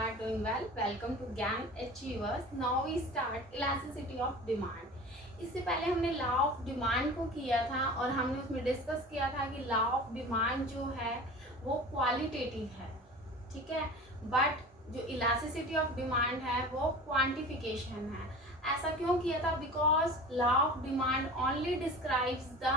are doing well. Welcome to GAN Achievers. Now we start elasticity of demand. इससे पहले हमने law of demand को किया था और हमने उसमें डिस्कस किया था कि लॉ ऑफ डिमांड जो है वो क्वालिटेटिव है, ठीक है, बट जो इलास्टिसिटी ऑफ डिमांड है वो क्वांटिफिकेशन है। ऐसा क्यों किया था? Because law of demand only describes the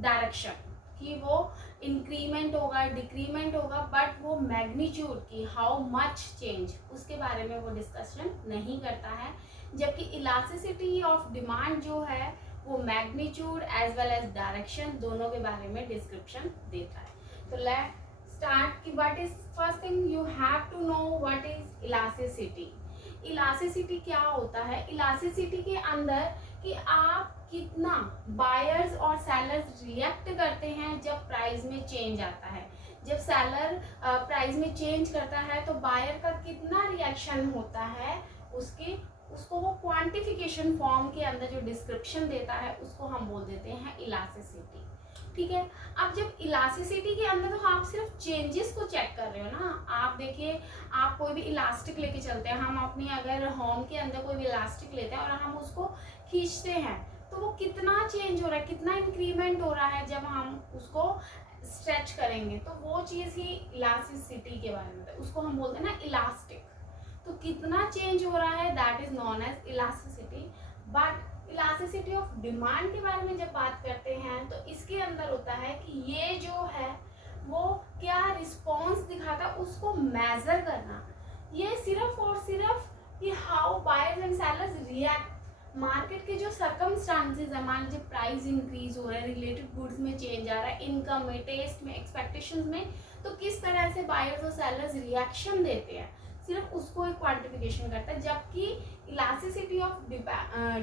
direction कि वो इंक्रीमेंट होगा, डिक्रीमेंट होगा, बट वो मैग्नीट्यूड की हाउ मच चेंज उसके बारे में वो डिस्कशन नहीं करता है। जबकि इलास्टिसिटी ऑफ डिमांड जो है वो magnitude as well as direction दोनों के बारे में डिस्क्रिप्शन देता है। तो लेट स्टार्ट कि what is first thing you have to know what is elasticity. Elasticity क्या होता है? इलास्टिसिटी के अंदर कि आप कितना बायर्स और सेलर्स रिएक्ट करते हैं जब प्राइस में चेंज आता है। जब सेलर प्राइस में चेंज करता है तो बायर का कितना रिएक्शन होता है उसको वो क्वांटिफिकेशन फॉर्म के अंदर जो डिस्क्रिप्शन देता है उसको हम बोल देते हैं इलास्टिसिटी, ठीक है। अब जब इलास्टिसिटी के अंदर तो आप सिर्फ चेंजेस को चेक कर रहे हो ना। आप देखिए, आप कोई भी इलास्टिक लेके चलते हैं, हम अपनी अगर होम के अंदर कोई भी इलास्टिक लेते हैं और हम उसको खींचते हैं तो वो कितना चेंज हो रहा है, कितना इंक्रीमेंट हो रहा है जब हम उसको स्ट्रेच करेंगे, तो वो चीज़ ही इलास्टिसिटी के बारे में, उसको हम बोलते हैं ना इलास्टिक। तो कितना चेंज हो रहा है that is known as elasticity. But elasticity of demand के बारे में जब बात करते हैं तो इसके अंदर होता है कि ये जो है वो क्या रिस्पॉन्स दिखाता है उसको मेजर करना। ये सिर्फ और सिर्फ कि how buyers and sellers react, market के जो सर्कमस्टांसेस है, मान लीजिए प्राइस इंक्रीज हो रहा है, रिलेटेड गुड्स में चेंज आ रहा है, इनकम में, टेस्ट में, एक्सपेक्टेशंस में, तो किस तरह से बायर्स और सेलर्स रिएक्शन देते हैं, सिर्फ उसको एक क्वांटिफिकेशन करता है। जबकि इलास्टिसिटी ऑफ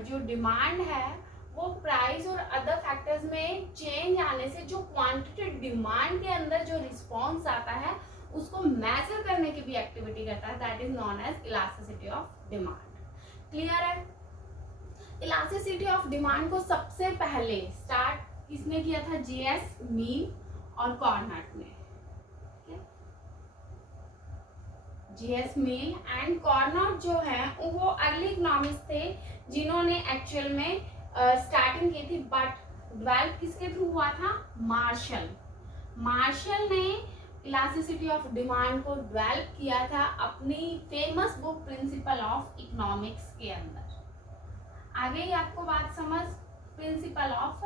जो डिमांड है वो प्राइस और अदर फैक्टर्स में चेंज आने से जो क्वांटिटी डिमांड के अंदर जो रिस्पॉन्स आता है उसको मेजर करने की भी एक्टिविटी करता है, that is known as elasticity of demand. Clear है? इलास्टिसिटी ऑफ डिमांड को सबसे पहले स्टार्ट किसने किया था? जेएस मील और कॉर्नट ने। जेएस मील एंड कॉर्नट जो है वो अर्ली इकोनॉमिस्ट थे जिन्होंने एक्चुअल में स्टार्टिंग की थी, बट डेवलप किसके थ्रू हुआ था? मार्शल ने इलास्टिसिटी ऑफ डिमांड को डेवलप किया था अपनी famous book principle of economics के अंदर। आगे ही आपको बात समझ? प्रिंसिपल ऑफ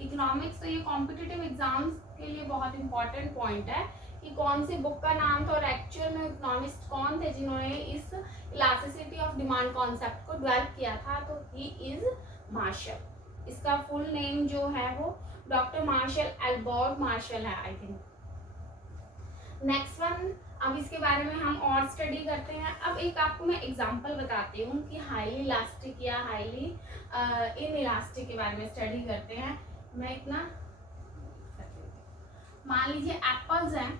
इकोनॉमिक्स, तो ये कॉम्पिटिटिव एग्जाम्स के लिए बहुत इंपॉर्टेंट पॉइंट है कि कौन सी बुक का नाम था और एक्चुअल में इकोनॉमिस्ट कौन थे जिन्होंने इस इलास्टिसिटी ऑफ डिमांड कॉन्सेप्ट को डेवलप किया था। तो ही इज मार्शल। इसका फुल नेम जो है वो डॉक्टर मार्शल एल्बर्ट मार्शल है, आई थिंक। नेक्स्ट वन, अब इसके बारे में हम और स्टडी करते हैं। अब एक आपको मैं एग्जांपल बताती हूँ कि हाईली इलास्टिक या हाईली इन इलास्टिक के बारे में स्टडी करते हैं। मैं इतना मान लीजिए एप्पल्स हैं,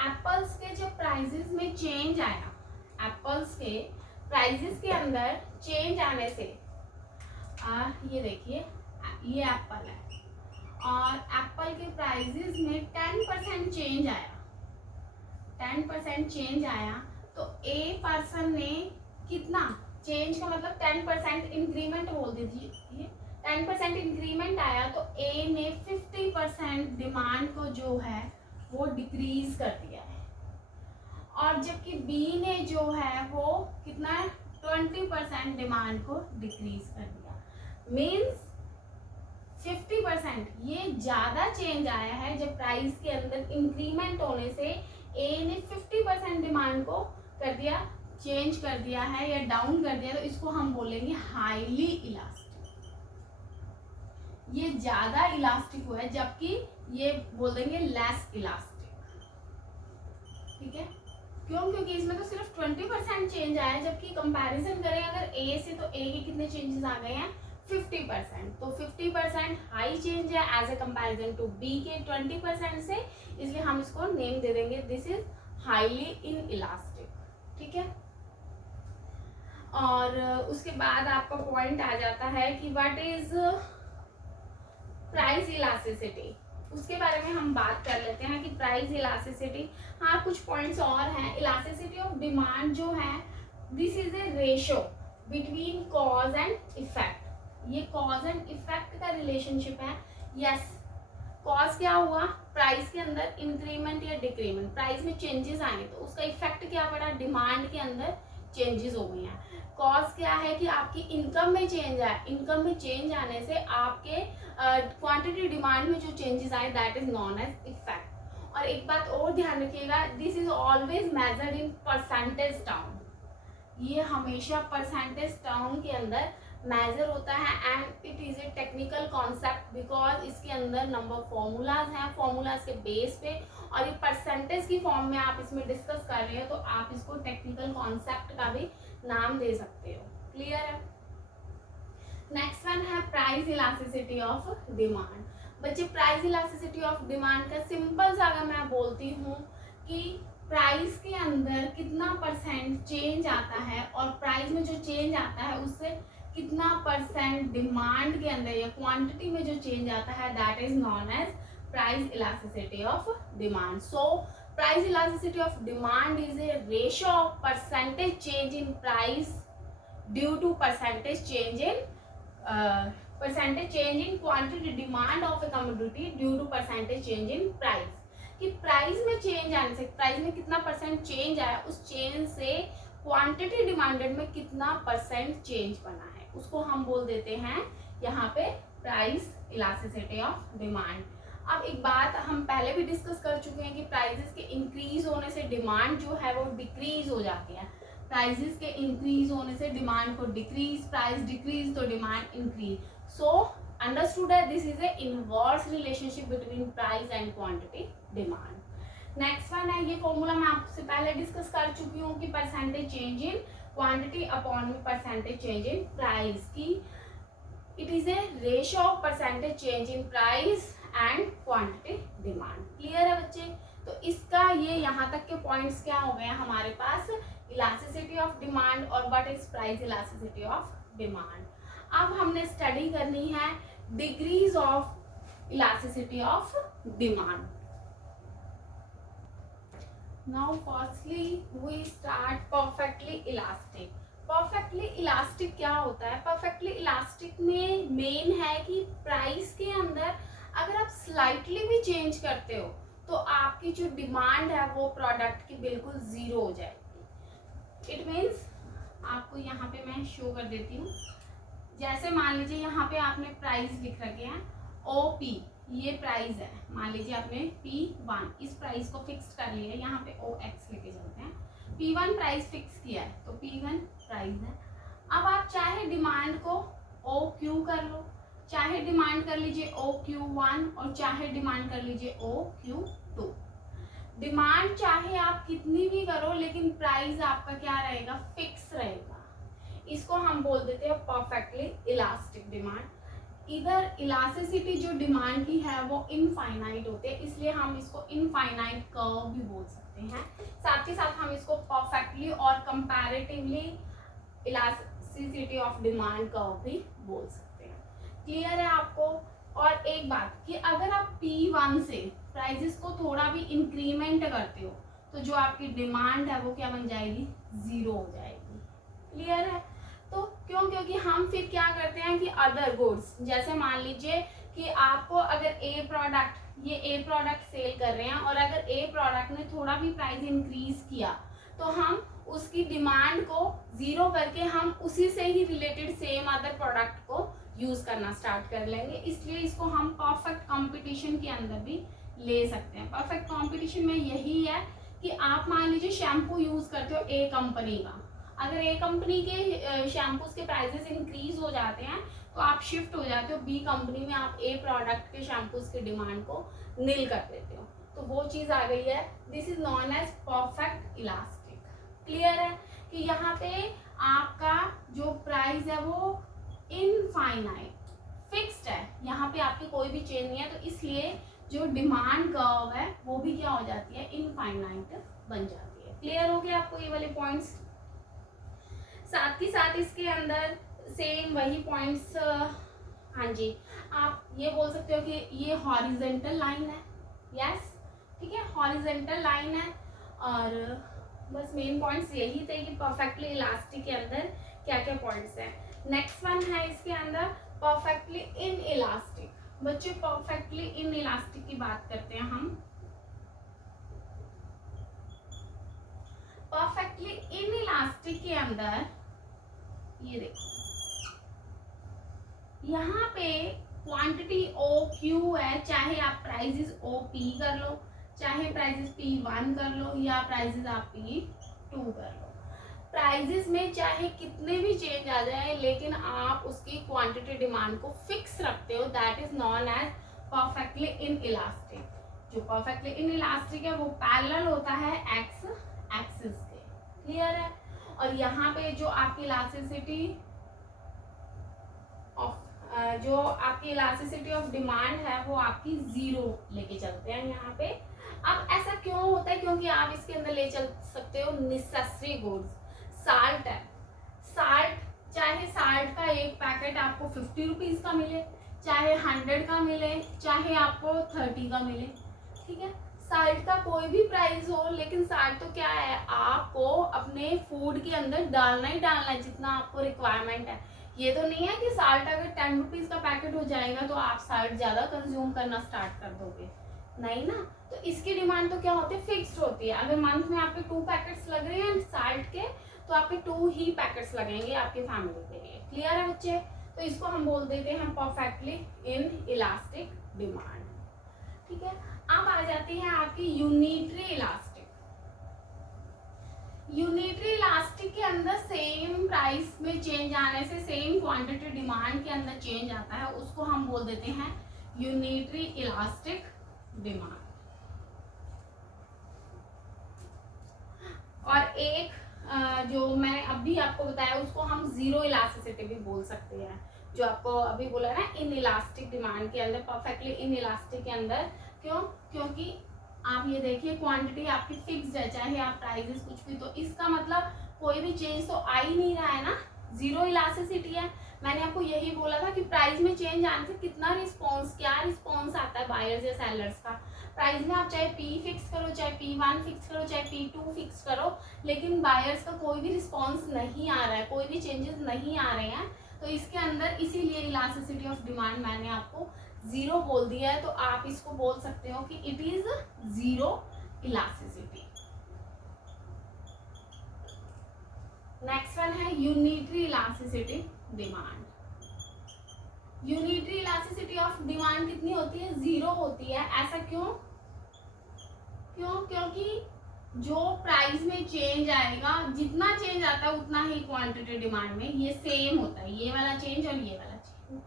एप्पल्स के जब प्राइजेस में चेंज आया, एप्पल्स के प्राइजेस के अंदर चेंज आने से ये देखिए ये एप्पल है और एप्पल के प्राइजेस में 10% चेंज आया, 10% चेंज आया, तो ए पर्सन ने कितना चेंज का मतलब 10% इंक्रीमेंट बोल दीजिए, 10% इंक्रीमेंट आया तो ए ने 50% डिमांड को जो है वो डिक्रीज कर दिया है, और जबकि बी ने जो है वो कितना 20% डिमांड को डिक्रीज कर दिया। मीन्स 50% ये ज़्यादा चेंज आया है जब प्राइस के अंदर इंक्रीमेंट होने से ए ने 50% डिमांड को कर दिया, चेंज कर दिया है या डाउन कर दिया, तो इसको हम बोलेंगे हाईली इलास्टिक। ये ज़्यादा इलास्टिक हुआ है जबकि ये बोल देंगे लेस इलास्टिक, ठीक है। क्यों? क्योंकि इसमें तो सिर्फ 20% चेंज आया है, जबकि कंपैरिजन करें अगर ए से तो ए के कितने चेंजेस आ गए हैं? 50%। तो 50% हाई चेंज है as a comparison to B के 20% से, इसलिए हम इसको नेम दे देंगे this is highly inelastic, ठीक है। और उसके बाद आपका पॉइंट आ जाता है कि व्हाट इज प्राइस इलास्टिसिटी। उसके बारे में हम बात कर लेते हैं कि प्राइस इलास्टिसिटी। हाँ, कुछ पॉइंट्स और हैं। इलास्टिसिटी ऑफ डिमांड जो है, this is a ratio between cause and effect. ये कॉज एंड इफेक्ट का रिलेशनशिप है। यस, कॉज क्या हुआ, प्राइस के अंदर इंक्रीमेंट या डिक्रीमेंट, प्राइस में चेंजेस आए तो उसका इफेक्ट क्या पड़ा, डिमांड के अंदर चेंजेस हो गई हैं। कॉज क्या है कि आपकी इनकम में चेंज आया, इनकम में चेंज आने से आपके क्वांटिटी डिमांड में जो चेंजेस आए, that is known as effect. और एक बात और ध्यान रखिएगा, this is always measured in percentage term. ये हमेशा परसेंटेज टर्म के अंदर मेजर होता है and it is a technical concept because इसके अंदर नंबर फॉर्मूलाज हैं, फॉर्मूलाज के बेस पे, और ये परसेंटेज की फॉर्म में आप इसमें डिस्कस कर रहे हो तो आप इसको टेक्निकल कॉन्सेप्ट का भी नाम दे सकते हो। क्लियर है। नेक्स्ट वन है प्राइस इलास्टिसिटी ऑफ डिमांड। बच्चे, प्राइस इलास्टिसिटी ऑफ डिमांड का सिंपल सा अगर मैं बोलती हूँ कि प्राइस के अंदर कितना परसेंट चेंज आता है और प्राइस में जो चेंज आता है उससे कितना परसेंट डिमांड के अंदर या क्वांटिटी में जो चेंज आता है, that is known as price elasticity of demand. So price elasticity of demand is a ratio of percentage change in price due to percentage change in quantity demand of a commodity due to percentage change in price. कि price में change आने से, price में कितना percent change आया, उस change से quantity demanded में कितना परसेंट चेंज बना है, उसको हम बोल देते हैं यहाँ पे प्राइस इलास्टिसिटी ऑफ डिमांड। अब एक बात हम पहले भी डिस्कस कर चुके हैं कि प्राइसेस के इंक्रीज होने से डिमांड जो है वो डिक्रीज हो जाती है, प्राइसेस के इंक्रीज होने से डिमांड को डिक्रीज, प्राइस डिक्रीज तो डिमांड इंक्रीज। सो अंडरस्टूड है, this is A inverse relationship between price and quantity demand. Next one है, ये फॉर्मूला मैं आपसे पहले डिस्कस कर चुकी हूँ कि percentage change in quantity upon में परसेंटेज चेंज इन प्राइस की it is a ratio of percentage change in price and quantity demand. Clear है बच्चे। तो इसका ये यहाँ तक के पॉइंट्स क्या हो गए हमारे पास, इलास्टिसिटी ऑफ डिमांड और what is price elasticity of demand. अब हमने स्टडी करनी है degrees of elasticity of demand. Now firstly we start perfectly elastic. Perfectly elastic क्या होता है, परफेक्टली इलास्टिक में मेन है कि प्राइस के अंदर अगर आप स्लाइटली भी चेंज करते हो तो आपकी जो डिमांड है वो प्रोडक्ट की बिल्कुल जीरो हो जाएगी। इट मीन्स, आपको यहाँ पे मैं शो कर देती हूँ, जैसे मान लीजिए यहाँ पे आपने प्राइस लिख रखे हैं OP, ये प्राइस है, मान लीजिए आपने P1 इस प्राइस को फिक्स कर लिया है, यहाँ पे OX लेके चलते हैं, P1 प्राइस फिक्स किया है तो P1 प्राइस है। अब आप चाहे डिमांड को OQ कर लो, चाहे डिमांड कर लीजिए OQ1 और चाहे डिमांड कर लीजिए OQ2। डिमांड चाहे आप कितनी भी करो लेकिन प्राइस आपका क्या रहेगा, फिक्स रहेगा। इसको हम बोल देते हैं परफेक्टली इलास्टिक डिमांड। इधर इलास्टिसिटी जो डिमांड की है वो इनफाइनाइट होते हैं, इसलिए हम इसको इनफाइनाइट कर्व भी बोल सकते हैं। साथ ही साथ हम इसको परफेक्टली और comparatively elasticity of demand curve भी बोल सकते हैं। क्लियर है आपको। और एक बात कि अगर आप P1 से प्राइसेस को थोड़ा भी इंक्रीमेंट करते हो तो जो आपकी डिमांड है वो क्या बन जाएगी, जीरो हो जाएगी। क्लियर है। तो क्यों, क्योंकि हम फिर क्या करते हैं कि अदर गुड्स, जैसे मान लीजिए कि आपको अगर ए प्रोडक्ट सेल कर रहे हैं और अगर ए प्रोडक्ट ने थोड़ा भी प्राइस इंक्रीज किया तो हम उसकी डिमांड को जीरो करके हम उसी से ही रिलेटेड सेम अदर प्रोडक्ट को यूज करना स्टार्ट कर लेंगे। इसलिए इसको हम परफेक्ट कंपटीशन के अंदर भी ले सकते हैं। परफेक्ट कंपटीशन में यही है कि आप मान लीजिए शैम्पू यूज करते हो ए कंपनी का, अगर ए कंपनी के शैम्पूज के प्राइसेस इंक्रीज हो जाते हैं तो आप शिफ्ट हो जाते हो बी कंपनी में, आप ए प्रोडक्ट के शैम्पूज की डिमांड को नील कर देते हो, तो वो चीज़ आ गई है। This is known as perfect elastic. Clear है कि यहाँ पे आपका जो प्राइस है वो इनफाइनाइट फिक्स्ड है, यहाँ पे आपकी कोई भी चेंज नहीं है, तो इसलिए जो डिमांड कर्व है वो भी क्या हो जाती है, इनफाइनाइट बन जाती है। क्लियर हो गया आपको ये वाले पॉइंट्स। साथ ही साथ इसके अंदर सेम वही पॉइंट्स हाँ जी, आप ये बोल सकते हो कि ये हॉरिजेंटल लाइन है, यस, ठीक है, हॉरिजेंटल लाइन है। और बस मेन पॉइंट्स यही थे कि परफेक्टली इलास्टिक के अंदर क्या क्या पॉइंट्स हैं। नेक्स्ट वन है इसके अंदर परफेक्टली इन इलास्टिक। बच्चे परफेक्टली इन इलास्टिक की बात करते हैं हम। परफेक्टली इन इलास्टिक के अंदर ये देखो, यहाँ पे क्वांटिटी ओ क्यू है, चाहे आप प्राइजेस ओ पी कर लो, चाहे प्राइजेस P1 कर लो, या प्राइजेस आप P2 कर लो। प्राइजेस में चाहे कितने भी चेंज आ जाए, लेकिन आप उसकी क्वांटिटी डिमांड को फिक्स रखते हो, that is known as perfectly inelastic. जो परफेक्टली इन इलास्टिक है वो पैरेलल होता है एक्स एक्सिस के, क्लियर है। और यहाँ पे जो आपकी elasticity of elasticity of demand है वो आपकी 0 लेके चलते हैं यहाँ पे। अब ऐसा क्यों होता है? क्योंकि आप इसके अंदर ले चल सकते हो नेसेसरी गुड्स। साल्ट है, साल्ट चाहे साल्ट का एक पैकेट आपको 50 रुपीज का मिले, चाहे 100 का मिले, चाहे आपको 30 का मिले, ठीक है। साल्ट का कोई भी प्राइस हो, लेकिन साल्ट तो क्या है, आपको अपने फूड के अंदर डालना ही डालना है जितना आपको रिक्वायरमेंट है। ये तो नहीं है कि साल्ट अगर 10 रुपीज का पैकेट हो जाएगा तो आप साल्ट ज्यादा कंज्यूम करना स्टार्ट कर दोगे, नहीं ना। तो इसकी डिमांड तो क्या होती है, फिक्स्ड होती है। अगर मंथ में आपके 2 पैकेट्स लग रहे हैं साल्ट के, तो आपके 2 ही पैकेट्स लगेंगे आपकी फैमिली के लिए, क्लियर है बच्चे। तो इसको हम बोल देते हैं परफेक्टली इन इलास्टिक डिमांड, ठीक है। अब आ जाती है आपकी यूनिटरी इलास्टिक। यूनिटरी इलास्टिक के अंदर सेम प्राइस में चेंज आने से सेम क्वांटिटी डिमांड के अंदर चेंज आता है, उसको हम बोल देते हैं यूनिटरी इलास्टिक डिमांड। और एक जो मैंने अभी आपको बताया उसको हम जीरो इलास्टिसिटी भी बोल सकते हैं, जो आपको अभी बोला ना इन इलास्टिक डिमांड के अंदर, परफेक्टली इन इलास्टिक के अंदर। क्यों? क्योंकि आप ये देखिए क्वांटिटी आपकी फिक्स्ड है, चाहे आप प्राइजेस कुछ भी, तो इसका मतलब कोई भी चेंज तो आ ही नहीं रहा है ना, जीरो इलास्टिसिटी है। मैंने आपको यही बोला था कि प्राइस में चेंज आने से कितना रिस्पॉन्स, क्या रिस्पॉन्स आता है बायर्स या सेलर्स का। प्राइस में आप चाहे P फिक्स करो, चाहे P1 फिक्स करो, चाहे P2 फिक्स करो, लेकिन बायर्स का कोई भी रिस्पॉन्स नहीं आ रहा है, कोई भी चेंजेस नहीं आ रहे हैं। तो इसके अंदर इसीलिए इलास्टिसिटी ऑफ डिमांड मैंने आपको 0 बोल दिया है। तो आप इसको बोल सकते हो कि it is zero elasticity. Next one है unitary elasticity demand. Unitary elasticity of demand कितनी होती है? 0 होती है। ऐसा क्यों? क्योंकि जो प्राइस में चेंज आएगा, जितना चेंज आता है उतना ही क्वांटिटी डिमांड में ये सेम होता है, ये वाला चेंज और ये वाला चेंज।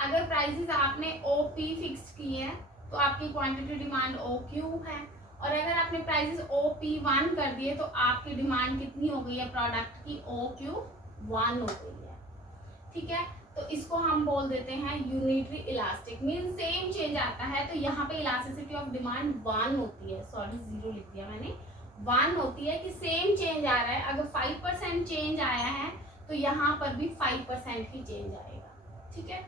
अगर प्राइसेस आपने OP फिक्स किए हैं तो आपकी क्वांटिटी डिमांड OQ है, और अगर आपने प्राइसेस OP1 कर दिए तो आपकी डिमांड कितनी हो गई है प्रोडक्ट की? OQ1 हो गई है, ठीक है। तो इसको हम बोल देते हैं unitary elastic, mean same change आता है। तो यहाँ पे इलास्टिसिटी ऑफ डिमांड 1 होती है, सॉरी 0 लिख दिया मैंने, 1 होती है कि सेम चेंज आ रहा है। अगर 5% चेंज आया है तो यहाँ पर भी 5% ही चेंज आएगा, ठीक है।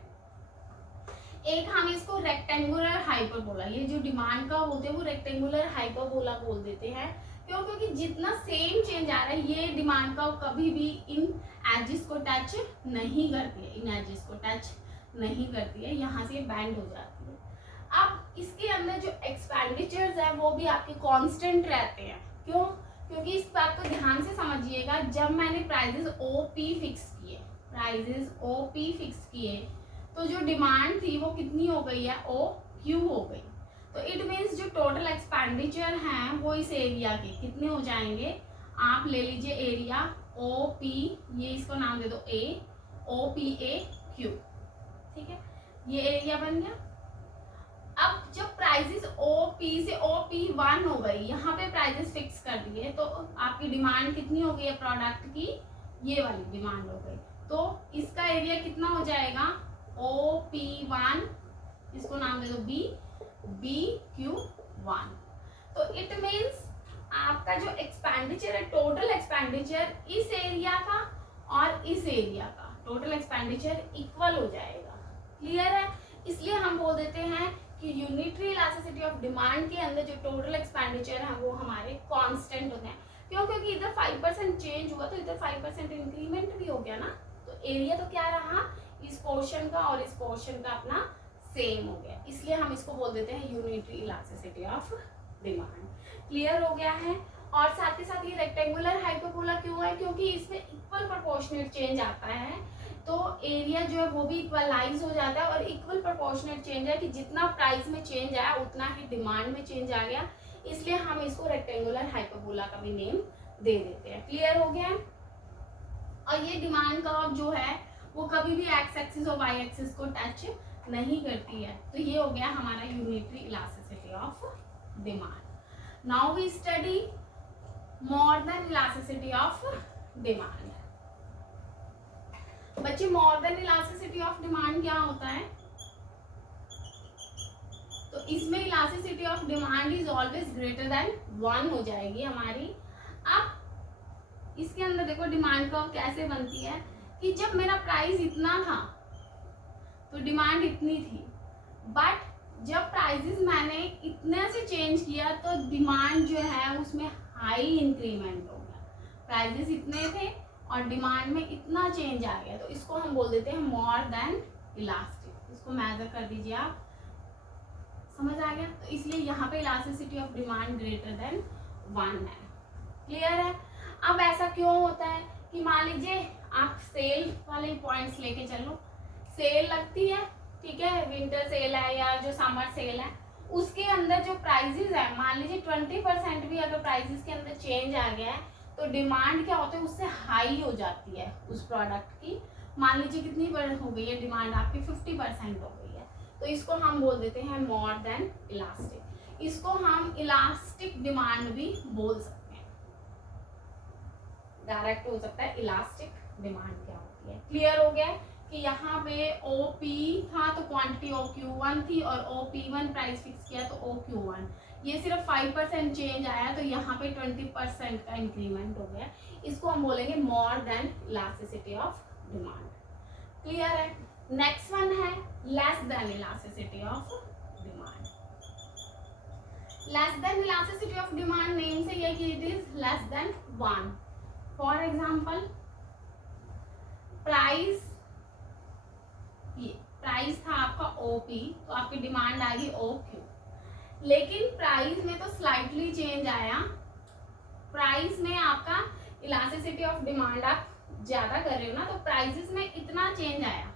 एक हम इसको रेक्टेंगुलर हाइपरबोला, ये जो डिमांड का बोलते हैं वो रेक्टेंगुलर हाइपरबोला बोल देते हैं। क्यों? क्योंकि जितना सेम चेंज आ रहा है ये डिमांड का कभी भी इन एजेस को टच नहीं करती है, इन एजेस को टच नहीं करती है, यहाँ से बैंड हो जाती है। अब इसके अंदर जो एक्सपेंडिचर्स है वो भी आपके कांस्टेंट रहते हैं। क्यों? क्योंकि इस बात को ध्यान से समझिएगा, जब मैंने प्राइजेस OP फिक्स किए, प्राइजेस OP फिक्स किए, तो जो डिमांड थी वो कितनी हो गई है? OQ हो गई। तो इट मीन्स जो टोटल एक्सपेंडिचर हैं वो इस एरिया के कितने हो जाएंगे? आप ले लीजिए एरिया OP, ये इसको नाम दे दो A, OPAQ, ठीक है, ये एरिया बन गया। अब जब प्राइसेस OP से OP1 हो गई, यहाँ पे प्राइसेस फिक्स कर दिए, तो आपकी डिमांड कितनी हो गई है प्रोडक्ट की? ये वाली डिमांड हो गई। तो इसका एरिया कितना हो जाएगा? OP1, इसको नाम दे दो B, BQ1। तो इट मीन्स आपका जो एक्सपेंडिचर है, टोटल एक्सपेंडिचर इस एरिया का और इस एरिया का टोटल एक्सपेंडिचर इक्वल हो जाएगा, क्लियर है? इसलिए हम बोल देते हैं कि यूनिटरी इलास्टिसिटी ऑफ डिमांड के अंदर जो टोटल एक्सपेंडिचर है वो हमारे कांस्टेंट होते हैं। क्यों? क्योंकि इधर 5% चेंज हुआ तो इधर 5% इंक्रीमेंट भी हो गया ना, तो एरिया तो क्या रहा, इस पोर्शन का और इस पोर्शन का अपना सेम हो गया, इसलिए हम इसको बोल देते हैं unitary elasticity of demand. Clear हो गया है? और साथ के साथ ये रेक्टेंगुलर हाइपरबोला क्यों है? क्योंकि इसमें इक्वल प्रोपोर्शनेट चेंज आता है, तो एरिया जो है वो भी इक्वलाइज हो जाता है, और इक्वल प्रोपोर्शनेट चेंज है कि जितना प्राइस में चेंज आया उतना ही डिमांड में चेंज आ गया, इसलिए हम इसको रेक्टेंगुलर हाइपरबोला का भी नेम दे देते हैं। क्लियर हो गया? और ये डिमांड कर्व जो है वो कभी भी एक्स एक्सिस और वाई एक्सिस को टच नहीं करती है, तो ये हो गया हमारा unitary elasticity of demand. Now we study more than elasticity of demand. बच्चे, more than elasticity of demand क्या होता है? तो इसमें elasticity of demand is always greater than 1 हो जाएगी हमारी। अब इसके अंदर देखो डिमांड कर्व कैसे बनती है कि जब मेरा प्राइस इतना था तो डिमांड इतनी थी, बट जब प्राइसेस मैंने इतने से चेंज किया तो डिमांड जो है उसमें हाई इंक्रीमेंट हो गया। प्राइसेस इतने थे और डिमांड में इतना चेंज आ गया, तो इसको हम बोल देते हैं मोर देन इलास्टिक। इसको मेजर कर दीजिए आप, समझ आ गया? तो इसलिए यहाँ पे elasticity of demand greater than 1 है। क्लियर है? अब ऐसा क्यों होता है कि मान लीजिए आप सेल वाले पॉइंट्स लेके चलो, सेल लगती है, ठीक है, विंटर सेल है या जो समर सेल है, उसके अंदर जो प्राइसेस है, मान लीजिए 20% भी अगर प्राइसेस के अंदर चेंज आ गया है तो डिमांड क्या होता है उससे हाई हो जाती है उस प्रोडक्ट की। मान लीजिए कितनी बड़ी हो गई है डिमांड आपकी, 50% हो गई है, तो इसको हम बोल देते हैं मोर देन इलास्टिक। इसको हम इलास्टिक डिमांड भी बोल सकते हैं, डायरेक्ट हो सकता है इलास्टिक डिमांड क्या होती है। क्लियर हो गया कि यहाँ पे OP था तो क्वांटिटी OQ1 थी, और OP1 प्राइस फिक्स किया तो OQ1, ये सिर्फ 5% चेंज आया तो यहाँ पे 20% का इंक्रीमेंट हो गया, इसको हम बोलेंगे मोर than elasticity of demand. Clear है? नेक्स्ट वन है less than elasticity of demand. Less than elasticity of demand name से ये कि it is less than 1। For example, price था आपका OP, तो आपकी डिमांड आ गई OQ, लेकिन प्राइस में तो स्लाइटली चेंज आया, प्राइस में आपका इलास्टिसिटी ऑफ डिमांड आप ज्यादा कर रहे हो ना, तो प्राइसेस में इतना चेंज आया,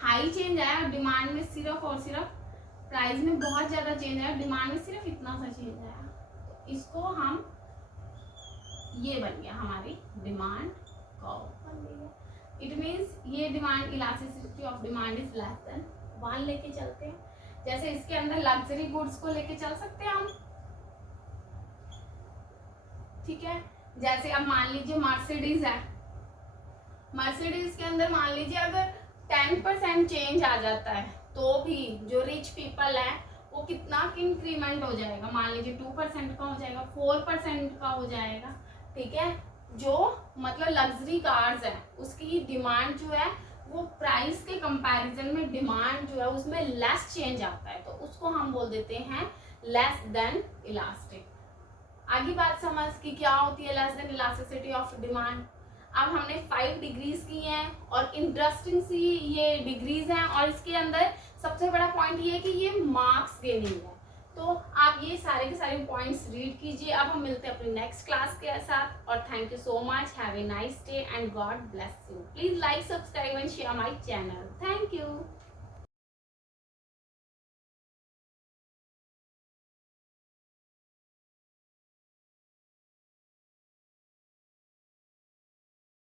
हाई चेंज आया, और डिमांड में सिर्फ और सिर्फ, प्राइस में बहुत ज्यादा चेंज आया, डिमांड में सिर्फ इतना सा चेंज आया, तो इसको हम, ये बन गया हमारी डिमांड कर्व बन गई है। इट मीन्स ये demand elasticity of demand is less than 1 लेके चलते हैं। जैसे इसके अंदर लग्जरी गुड्स को लेके चल सकते हैं हम, ठीक है, जैसे अब मान लीजिए मर्सिडीज है, मर्सिडीज के अंदर मान लीजिए अगर 10% चेंज आ जाता है तो भी जो रिच पीपल है वो कितना इंक्रीमेंट हो जाएगा, मान लीजिए 2% का हो जाएगा, 4% का हो जाएगा, ठीक है। जो मतलब लग्जरी कार्स है उसकी डिमांड जो है वो प्राइस के कंपैरिजन में डिमांड जो है उसमें लेस चेंज आता है, तो उसको हम बोल देते हैं लेस देन इलास्टिक। आगे बात समझ कि क्या होती है less than elasticity of demand. अब हमने 5 डिग्रीज की हैं और इंटरेस्टिंग सी ये डिग्रीज हैं, और इसके अंदर सबसे बड़ा पॉइंट ये है कि ये मार्क्स गेनिंग है, तो आप ये सारे के सारे पॉइंट्स रीड कीजिए। अब हम मिलते हैं अपनी नेक्स्ट क्लास के साथ, और thank you so much, have a nice day and God bless you. Please like, subscribe and share my channel. Thank you.